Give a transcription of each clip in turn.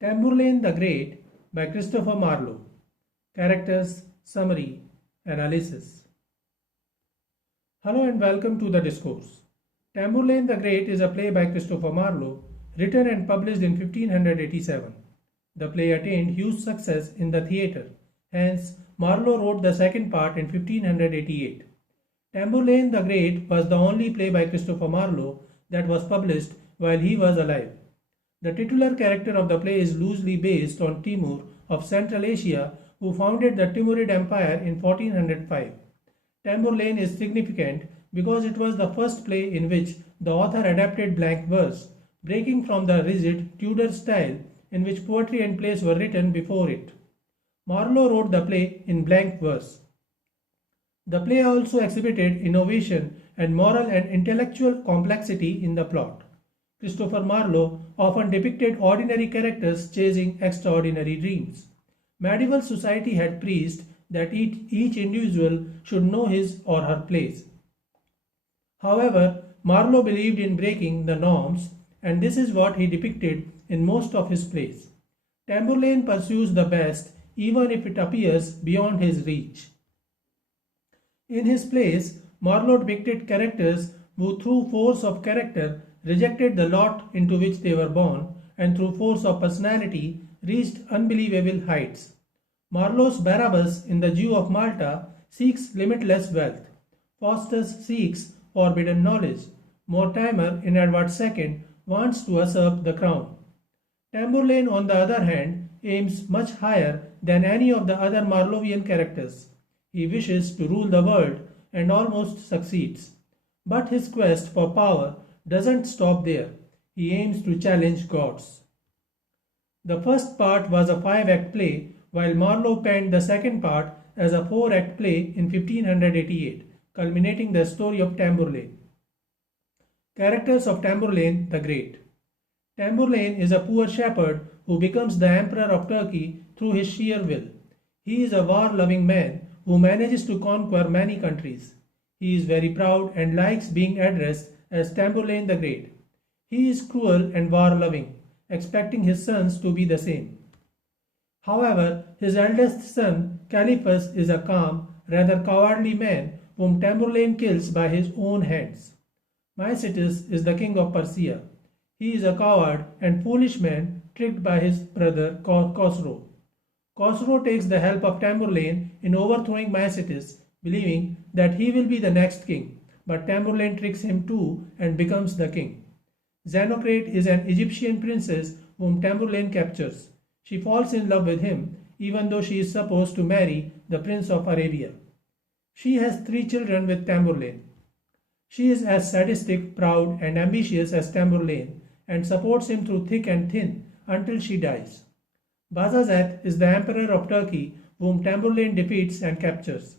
Tamburlaine the Great by Christopher Marlowe. Characters, Summary, Analysis. Hello and welcome to the discourse. Tamburlaine the Great is a play by Christopher Marlowe, written and published in 1587. The play attained huge success in the theatre, hence Marlowe wrote the second part in 1588. Tamburlaine the Great was the only play by Christopher Marlowe that was published while he was alive. The titular character of the play is loosely based on Timur of Central Asia, who founded the Timurid Empire in 1405. Tamburlaine is significant because it was the first play in which the author adapted blank verse, breaking from the rigid Tudor style in which poetry and plays were written before it. Marlowe wrote the play in blank verse. The play also exhibited innovation and moral and intellectual complexity in the plot. Christopher Marlowe often depicted ordinary characters chasing extraordinary dreams. Medieval society had preached that each individual should know his or her place. However, Marlowe believed in breaking the norms, and this is what he depicted in most of his plays. Tamburlaine pursues the best even if it appears beyond his reach. In his plays, Marlowe depicted characters who through force of character rejected the lot into which they were born and through force of personality reached unbelievable heights. Marlowe's Barabas in the Jew of Malta seeks limitless wealth. Faustus seeks forbidden knowledge. Mortimer in Edward II wants to usurp the crown. Tamburlaine, on the other hand, aims much higher than any of the other Marlovian characters. He wishes to rule the world and almost succeeds. But his quest for power doesn't stop there. He aims to challenge gods. The first part was a 5-act play, while Marlowe penned the second part as a 4-act play in 1588, culminating the story of Tamburlaine. Characters of Tamburlaine the Great. Tamburlaine is a poor shepherd who becomes the emperor of Turkey through his sheer will. He is a war-loving man who manages to conquer many countries. He is very proud and likes being addressed as Tamburlaine the Great. He is cruel and war-loving, expecting his sons to be the same. However, his eldest son, Caliphus, is a calm, rather cowardly man whom Tamburlaine kills by his own hands. Mycetus is the king of Persia. He is a coward and foolish man tricked by his brother Khosrow. Khosrow takes the help of Tamburlaine in overthrowing Mycetus, believing that he will be the next king. But Tamburlaine tricks him too and becomes the king. Xenocrate is an Egyptian princess whom Tamburlaine captures. She falls in love with him even though she is supposed to marry the Prince of Arabia. She has 3 children with Tamburlaine. She is as sadistic, proud and ambitious as Tamburlaine and supports him through thick and thin until she dies. Bajazeth is the emperor of Turkey whom Tamburlaine defeats and captures.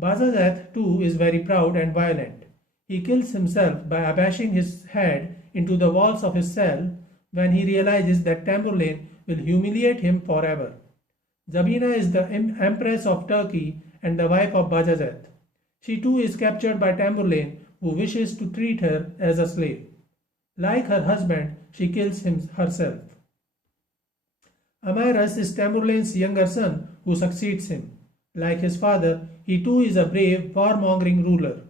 Bajazeth too is very proud and violent. He kills himself by bashing his head into the walls of his cell when he realizes that Tamburlaine will humiliate him forever. Zabina is the empress of Turkey and the wife of Bajazeth. She too is captured by Tamburlaine, who wishes to treat her as a slave. Like her husband, she kills herself. Amyrus is Tamburlaine's younger son who succeeds him. Like his father, he too is a brave, warmongering ruler.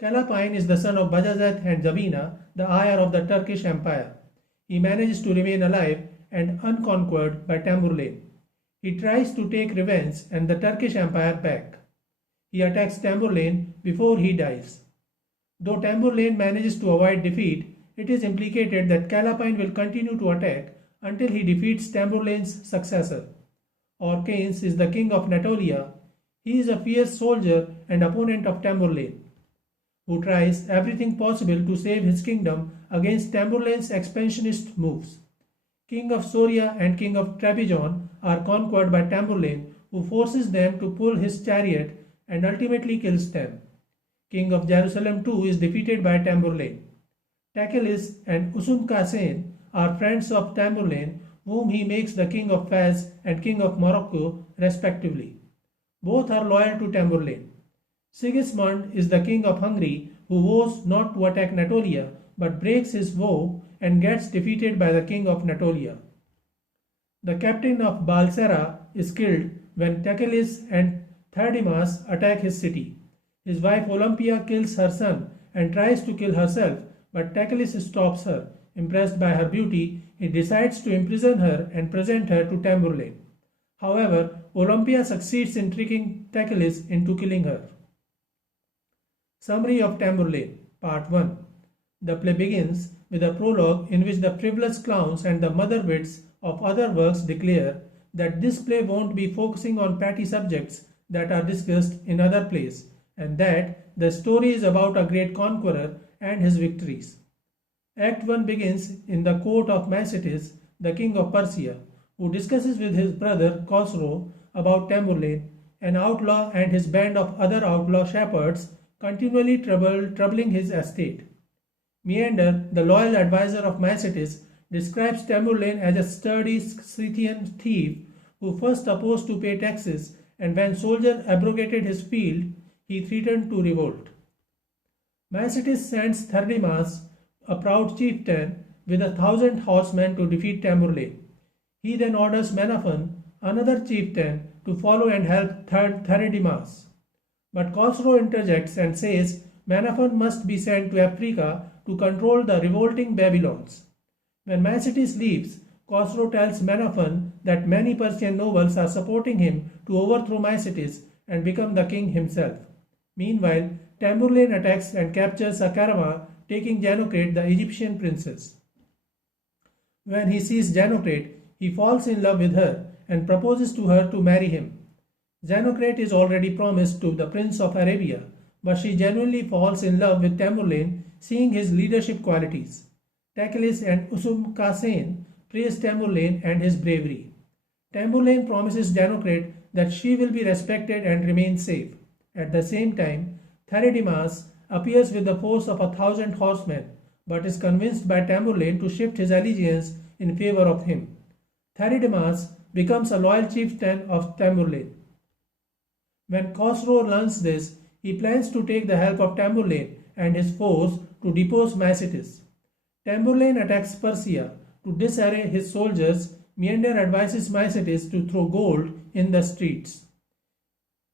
Callapine is the son of Bajazeth and Zabina, the heir of the Turkish Empire. He manages to remain alive and unconquered by Tamburlaine. He tries to take revenge and the Turkish Empire back. He attacks Tamburlaine before he dies. Though Tamburlaine manages to avoid defeat, it is implicated that Callapine will continue to attack until he defeats Tamburlaine's successor. Orcanes is the king of Natolia. He is a fierce soldier and opponent of Tamburlaine, who tries everything possible to save his kingdom against Tamburlaine's expansionist moves. King of Soria and King of Trebizond are conquered by Tamburlaine, who forces them to pull his chariot and ultimately kills them. King of Jerusalem too is defeated by Tamburlaine. Takelis and Usumkasen are friends of Tamburlaine, whom he makes the king of Fez and king of Morocco respectively. Both are loyal to Tamburlaine. Sigismund is the king of Hungary who vows not to attack Natolia but breaks his vow and gets defeated by the king of Natolia. The captain of Balsera is killed when Tachilles and Thardimas attack his city. His wife Olympia kills her son and tries to kill herself, but Tachilles stops her. Impressed by her beauty, he decides to imprison her and present her to Tamburlaine. However, Olympia succeeds in tricking Tachilles into killing her. Summary of Tamburlaine, Part 1. The play begins with a prologue in which the frivolous clowns and the mother wits of other works declare that this play won't be focusing on petty subjects that are discussed in other plays, and that the story is about a great conqueror and his victories. Act 1 begins in the court of Maecetes, the king of Persia, who discusses with his brother Khosrow about Tamburlaine, an outlaw, and his band of other outlaw shepherds continually troubling his estate. Meander, the loyal advisor of Maecetes, describes Tamburlaine as a sturdy Scythian thief who first opposed to pay taxes, and when soldiers abrogated his field, he threatened to revolt. Maecetes sends Thardimas, a proud chieftain, with 1,000 horsemen to defeat Tamburlaine. He then orders Menaphon, another chieftain, to follow and help Thardimas. But Khosrow interjects and says Menaphon must be sent to Africa to control the revolting Babylons. When Maecetes leaves, Khosrow tells Menaphon that many Persian nobles are supporting him to overthrow Maecetes and become the king himself. Meanwhile, Tamburlaine attacks and captures a caravan taking Janocrate, the Egyptian princess. When he sees Janocrate, he falls in love with her and proposes to her to marry him. Janocrate is already promised to the Prince of Arabia, but she genuinely falls in love with Tamburlaine, seeing his leadership qualities. Tachilles and Usumkasen praise Tamburlaine and his bravery. Tamburlaine promises Janocrate that she will be respected and remain safe. At the same time, Thardimas appears with the force of 1,000 horsemen, but is convinced by Tamburlaine to shift his allegiance in favor of him. Thardimas becomes a loyal chieftain of Tamburlaine. When Khosrow learns this, he plans to take the help of Tamburlaine and his force to depose Maecetes. Tamburlaine attacks Persia. To disarray his soldiers, Menander advises Maecetes to throw gold in the streets.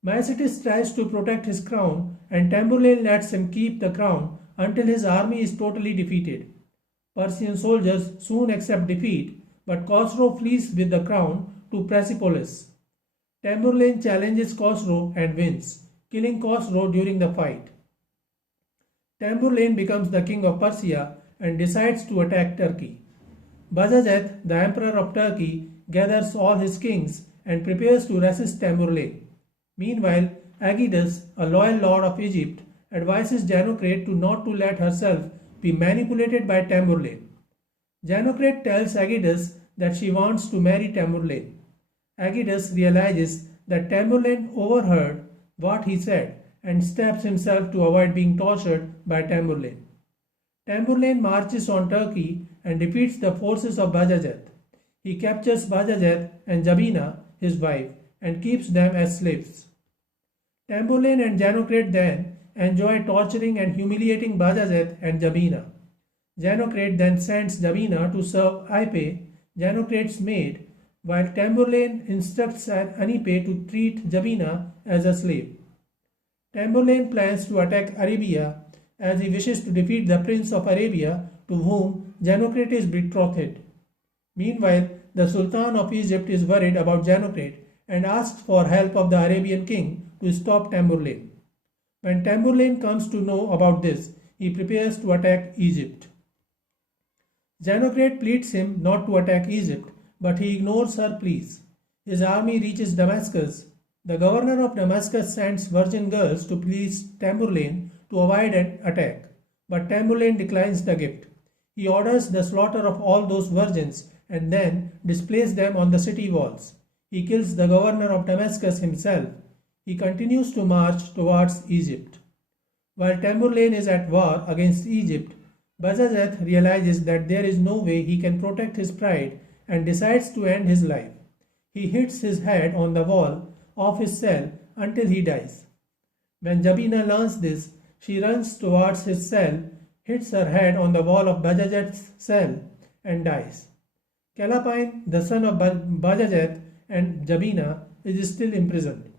Maecetes tries to protect his crown, and Tamburlaine lets him keep the crown until his army is totally defeated. Persian soldiers soon accept defeat, but Khosrow flees with the crown to Persepolis. Tamburlaine challenges Khosrow and wins, killing Khosrow during the fight. Tamburlaine becomes the king of Persia and decides to attack Turkey. Bajazeth, the emperor of Turkey, gathers all his kings and prepares to resist Tamburlaine. Meanwhile, Aegidas, a loyal lord of Egypt, advises Janocrate not to let herself be manipulated by Tamburlaine. Janocrate tells Aegidas that she wants to marry Tamburlaine. Aegidas realizes that Tamburlaine overheard what he said and stabs himself to avoid being tortured by Tamburlaine. Tamburlaine marches on Turkey and defeats the forces of Bajazeth. He captures Bajazeth and Jabina, his wife, and keeps them as slaves. Tamburlaine and Janocrate then enjoy torturing and humiliating Bajazeth and Jabina. Janocrate then sends Jabina to serve Aipe, Janocrate's maid, while Tamburlaine instructs Anipe to treat Jabina as a slave. Tamburlaine plans to attack Arabia as he wishes to defeat the Prince of Arabia to whom Janocrate is betrothed. Meanwhile, the Sultan of Egypt is worried about Janocrate and asks for help of the Arabian king to stop Tamburlaine. When Tamburlaine comes to know about this, he prepares to attack Egypt. Janocrate pleads him not to attack Egypt, but he ignores her pleas. His army reaches Damascus. The governor of Damascus sends virgin girls to please Tamburlaine to avoid an attack, but Tamburlaine declines the gift. He orders the slaughter of all those virgins and then displays them on the city walls. He kills the governor of Damascus himself. He continues to march towards Egypt. While Tamburlaine is at war against Egypt, Bajazeth realizes that there is no way he can protect his pride and decides to end his life. He hits his head on the wall of his cell until he dies. When Jabina learns this, she runs towards his cell, hits her head on the wall of Bajazeth's cell, and dies. Callapine, the son of Bajazeth and Jabina, is still imprisoned.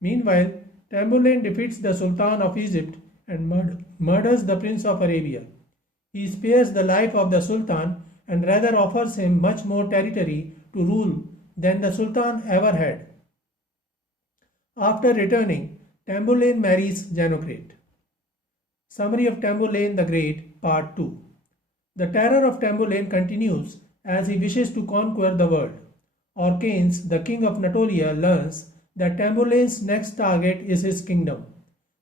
Meanwhile, Tamburlaine defeats the Sultan of Egypt and murders the Prince of Arabia. He spares the life of the Sultan and rather offers him much more territory to rule than the Sultan ever had. After returning, Tamburlaine marries Janocrate. Summary of Tamburlaine the Great, Part 2. The terror of Tamburlaine continues as he wishes to conquer the world. Orcanes, the king of Natolia, learns that Tamburlaine's next target is his kingdom.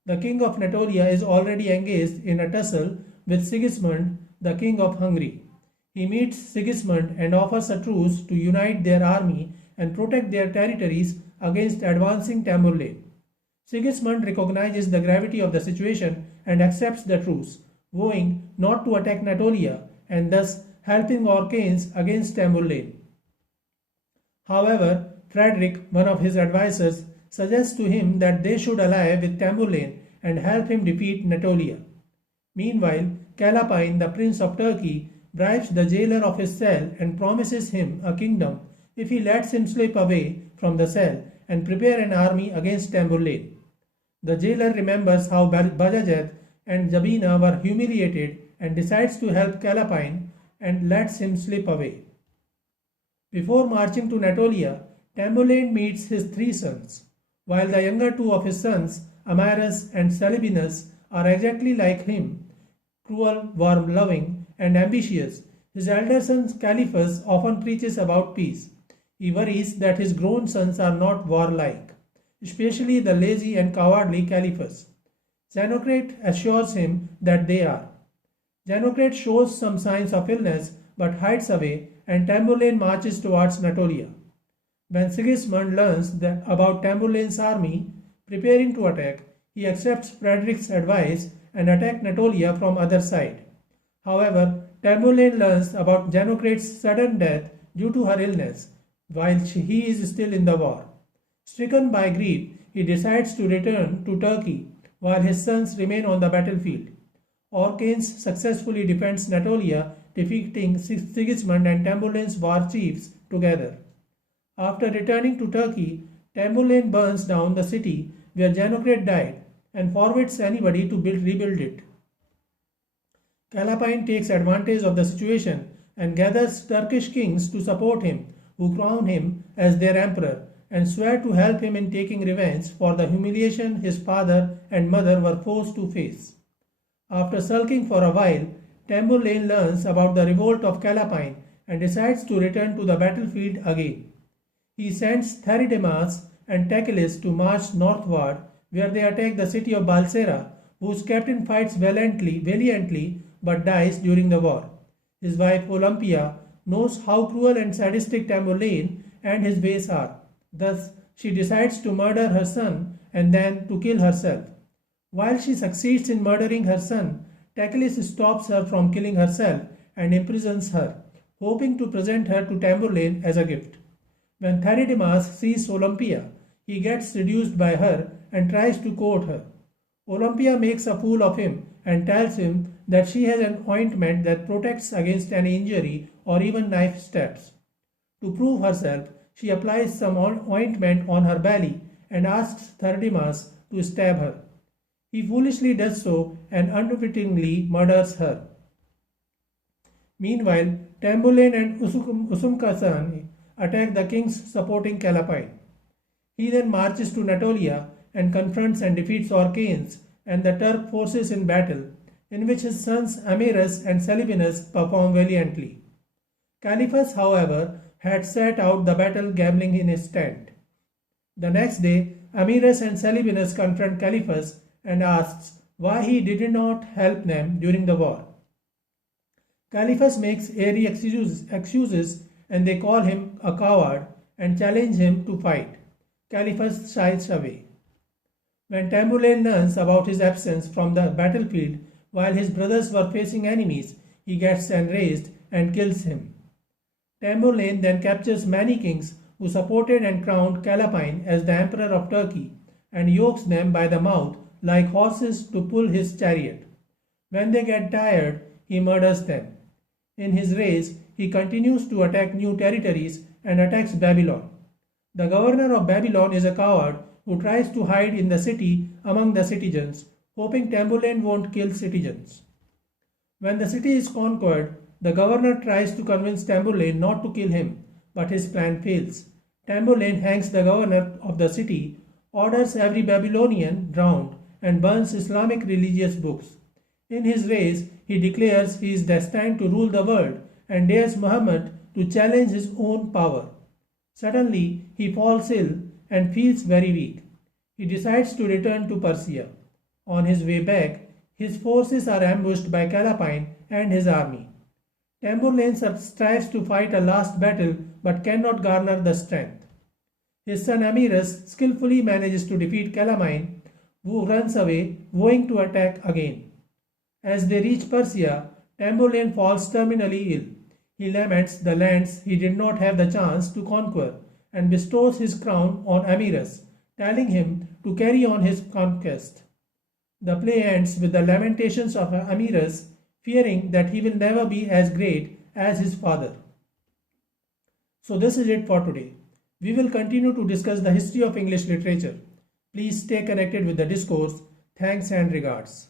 The king of Natolia is already engaged in a tussle with Sigismund, the king of Hungary. He meets Sigismund and offers a truce to unite their army and protect their territories against advancing Tamburlaine. Sigismund recognizes the gravity of the situation and accepts the truce, vowing not to attack Natolia and thus helping Orcanes against Tamburlaine. However, Frederick, one of his advisors, suggests to him that they should ally with Tamburlaine and help him defeat Natolia. Meanwhile, Callapine, the prince of Turkey, bribes the jailer of his cell and promises him a kingdom if he lets him slip away from the cell and prepare an army against Tamburlaine. The jailer remembers how Bajazeth and Jabina were humiliated and decides to help Callapine and lets him slip away. Before marching to Natolia, Tamburlaine meets his three sons. While the younger two of his sons, Amyras and Salybinus, are exactly like him, cruel, warm-loving, and ambitious, his elder son Caliphus often preaches about peace. He worries that his grown sons are not warlike, especially the lazy and cowardly Caliphus. Janocrate assures him that they are. Janocrate shows some signs of illness but hides away, and Tamburlaine marches towards Natolia. When Sigismund learns about Tamburlaine's army preparing to attack, he accepts Frederick's advice and attacks Natolia from other side. However, Tamburlaine learns about Janocrate's sudden death due to her illness, while he is still in the war. Stricken by grief, he decides to return to Turkey while his sons remain on the battlefield. Orcanes successfully defends Natolia, defeating Sigismund and Tamburlaine's war chiefs together. After returning to Turkey, Tamburlaine burns down the city where Janocrate died and forbids anybody to rebuild it. Callapine takes advantage of the situation and gathers Turkish kings to support him, who crown him as their emperor and swear to help him in taking revenge for the humiliation his father and mother were forced to face. After sulking for a while, Tamburlaine learns about the revolt of Callapine and decides to return to the battlefield again. He sends Theridamas and Tachilus to march northward, where they attack the city of Balsera, whose captain fights valiantly but dies during the war. His wife Olympia knows how cruel and sadistic Tamburlaine and his ways are. Thus, she decides to murder her son and then to kill herself. While she succeeds in murdering her son, Tachilus stops her from killing herself and imprisons her, hoping to present her to Tamburlaine as a gift. When Theridamas sees Olympia, he gets seduced by her and tries to court her. Olympia makes a fool of him and tells him that she has an ointment that protects against any injury or even knife stabs. To prove herself, she applies some ointment on her belly and asks Theridamas to stab her. He foolishly does so and unwittingly murders her. Meanwhile, Tamburlaine and Usumkasan attack the kings supporting Callapine. He then marches to Natolia and confronts and defeats Orcanes and the Turk forces in battle, in which his sons Amyras and Salybinus perform valiantly. Caliphus, however, had sat out the battle gambling in his tent. The next day, Amyras and Salybinus confront Caliphus and asks why he did not help them during the war. Caliphus makes airy excuses and they call him a coward and challenge him to fight. Caliphus shies away. When Tamburlaine learns about his absence from the battlefield while his brothers were facing enemies, he gets enraged and kills him. Tamburlaine then captures many kings who supported and crowned Callapine as the emperor of Turkey and yokes them by the mouth like horses to pull his chariot. When they get tired, he murders them. In his rage, he continues to attack new territories and attacks Babylon. The governor of Babylon is a coward who tries to hide in the city among the citizens, hoping Tamburlaine won't kill citizens. When the city is conquered, the governor tries to convince Tamburlaine not to kill him, but his plan fails. Tamburlaine hangs the governor of the city, orders every Babylonian drowned, and burns Islamic religious books. In his rage, he declares he is destined to rule the world and dares Muhammad to challenge his own power. Suddenly, he falls ill and feels very weak. He decides to return to Persia. On his way back, his forces are ambushed by Callapine and his army. Tamburlaine strives to fight a last battle but cannot garner the strength. His son Amyrus skillfully manages to defeat Callapine, who runs away, vowing to attack again. As they reach Persia, Tamburlaine falls terminally ill. He laments the lands he did not have the chance to conquer and bestows his crown on Amyrus, telling him to carry on his conquest. The play ends with the lamentations of Amyrus, fearing that he will never be as great as his father. So this is it for today. We will continue to discuss the history of English literature. Please stay connected with the discourse. Thanks and regards.